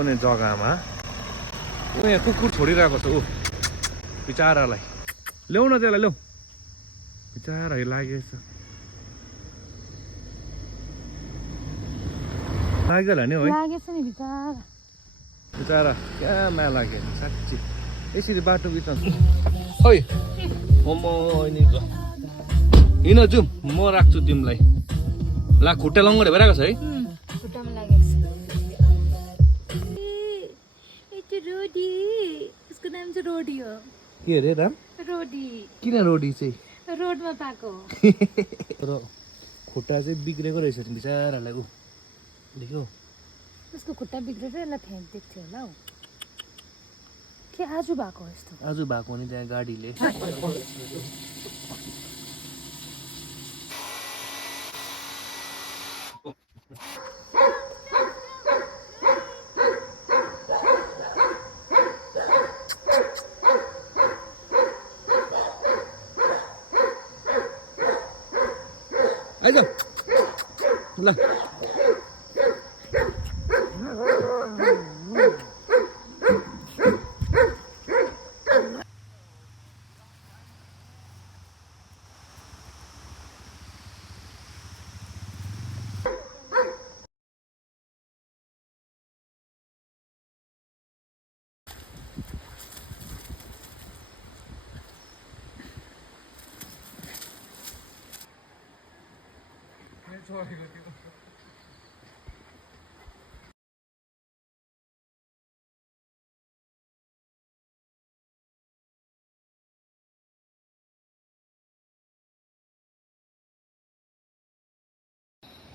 कुनै जग्गामा यहाँ कुकुर छोडिरहेको छ ऊ बिचारालाई ल्याउ न त्यसलाई ल्याउ बिचारा लागेछ लाग्दैन नि है लागेछ नि बिचारा बिचारा क्या माया लाग्यो साँच्ची यसरी बाटो बिचमा ओइ म हिँड जाउँ म राख्छु तिमीलाई ला खुट्टा लङ्गडे भइरहेको छ है खुट्टामा लागेको छ रोडी उसको नाम चाहिँ रोडी हो के अरे राम रोडी किन रोडी चाहिँ रोडमा पाएको र खुट्टा चाहिँ बिग्रेको रहेछ नि बिचारालाई ऊ देख्यौ उसको खुट्टा बिग्रेर यसलाई फ्याँकिदिएको थियो होला हौ के आज भएको हो यस्तो आज भएको नि त्यहाँ गाडीले आइज ल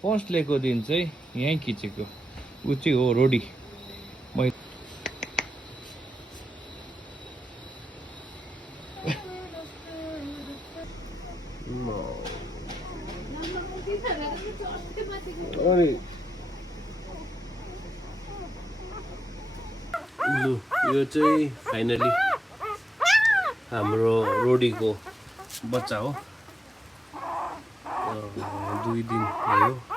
फर्स्ट लेको दिन चाहिँ यहीँ खिचेको ऊ चाहिँ हो रोडी लु यो चाहिँ फाइनली हाम्रो रोडीको बच्चा हो 2 दिन भयो